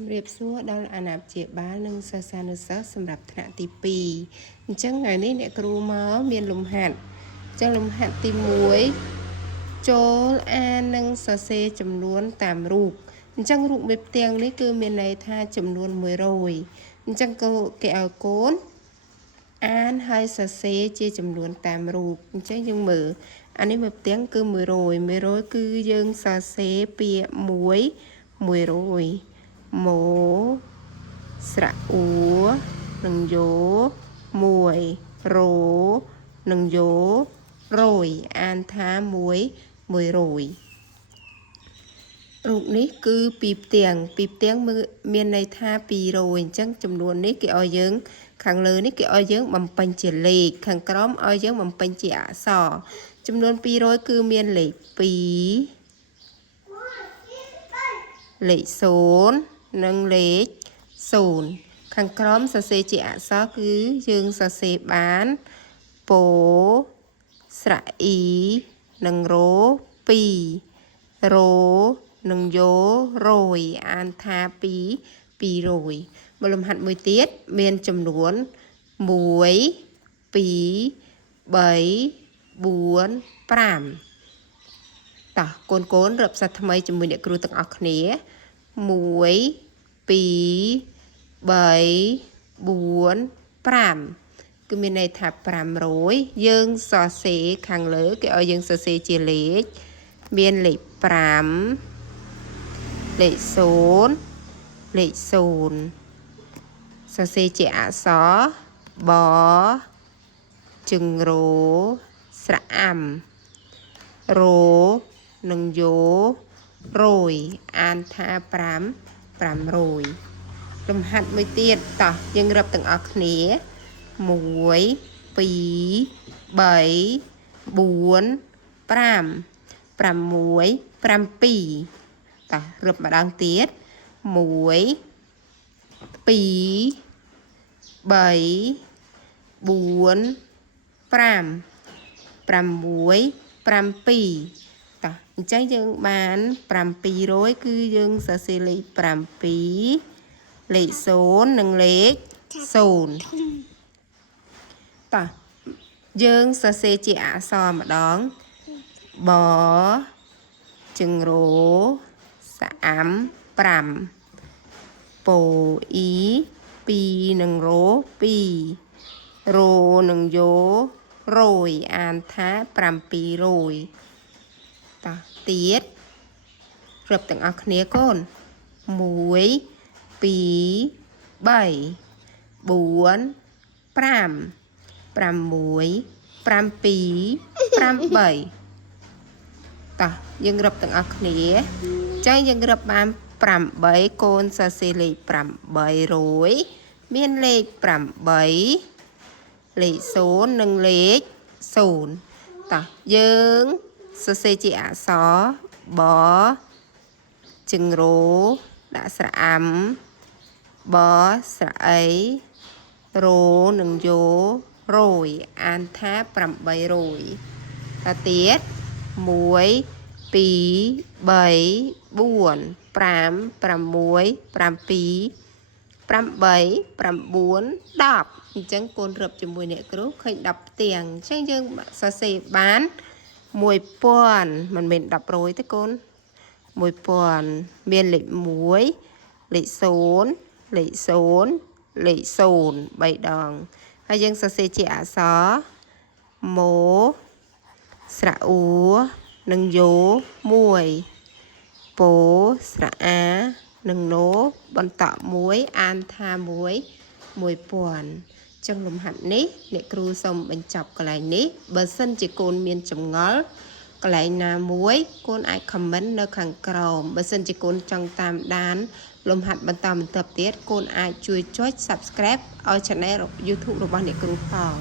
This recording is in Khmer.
ជំរាបសួរដល់អាណាព្យាបាលនិងសិស្សានុសិស្សសម្រាប់ថ្នាក់ទី2អញ្ចឹងថ្ងៃនេះអ្នកគ្រូមកមានលំហាត់អញ្ចឹងលំហាត់ទី1ចូលអាននិងសរសេរចំនួនតាមរូបអញ្ចឹងរូបមេផ្ទាំងនេះគឺមានន័យថាចំនួន100អញ្ចឹងគេឲ្យកូនអានហើយសរសេរជាចំនួនតាមរូបអញ្ចឹងយើងមើលអានេះមេផ្ទាំងគឺ100គឺយើងសរសេរពាក្យ100ម៉ូស្រៈអ៊ូនឹងយោ1រោនឹងយោរយអានថា100រូបនេះគឺពីផ្ទាំងមានន័យថា200អញ្ចឹងចំនួននេះគេឲ្យយើងខាងលើនេះគេឲ្យយើងបំពេញជាលេខខាងក្រោមឲ្យយើងបំពេញជាអក្សរចំនួន200គឺមានលេខ2លេខ0និងលេខ0ខាងក្រោមសរសេរជាអក្សរគឺយើងសរសេរបានពោស្រៈអ៊ីនិងរោ2រោនិងយោរយអានថា200លំហាត់មួយទៀតមានចំនួន1 2 3 4 5តោះកូនរឹបសាថ្មីជាមួយអ្នកគ្រូទាំងអស់គ្នា1 2 3 4 5គឺមានន័យថា500យើងសរសេរខាងលើគេឲ្យយើងសរសេរជាលេខមានលេខ5លេខ0លេខ0សរសេរជាអក្សរបជើងរោស្រៈអាំរោនិងយោរយអានថា500លំហាត់មួយទៀតតោះយើងរាប់ទាំងអស់គ្នា1 2 3 4 5 6 7 8 9 10តោះរាប់ម្ដងទៀត1 2 3 4 5 6 7 តោះអញ្ចឹងយើងបាន700គឺយើងសរសេរលេខ7លេខ0និងលេខ0តោះយើងសរសេរជាអក្សរម្ដងបជើងរោសអាំ5ពោអ៊ី2និងរោ2រោនិងយោរយអានថា700តោះទៀតរាប់ទាំងអស់គ្នាកូន1 2 3 4 5 6 7 8 9 10តោះយើងរាប់ទាំងអស់គ្នាចា៎យើងរាប់បាន8កូនសរសេរលេខ800មានលេខ8លេខ0និងលេខ0តោះយើងសរសេរជាអក្សរបជើងរោដាក់ស្រៈអាំបស្រៈអីរោនិងយោរយអានថា800តទៀត1 2 3 4 5 6 7 8 9 10អញ្ចឹងកូនរឹបជាមួយអ្នកគ្រូឃើញ10ផ្ទាំងអញ្ចឹងយើងសរសេរបាន1000មិនមែន100ទេកូន1000មានលេខ1លេខ0លេខ0លេខ0 3ដងហើយយើងសរសេរជាអក្សរម៉ូស្រៈអ៊ូនិងយោ1ពោស្រៈអានិងណូបន្ត1អានថា1000ចឹងលំហាត់នេះអ្នកគ្រូសូមបញ្ចប់កន្លែងនេះបើសិនជាកូនមានចម្ងល់កន្លែងណាមួយកូនអាច comment នៅខាងក្រោមបើសិនជាកូនចង់តាមដានលំហាត់បន្តទៀតកូនអាចជួយចុច subscribe ឲ្យ channel YouTube របស់អ្នកគ្រូផង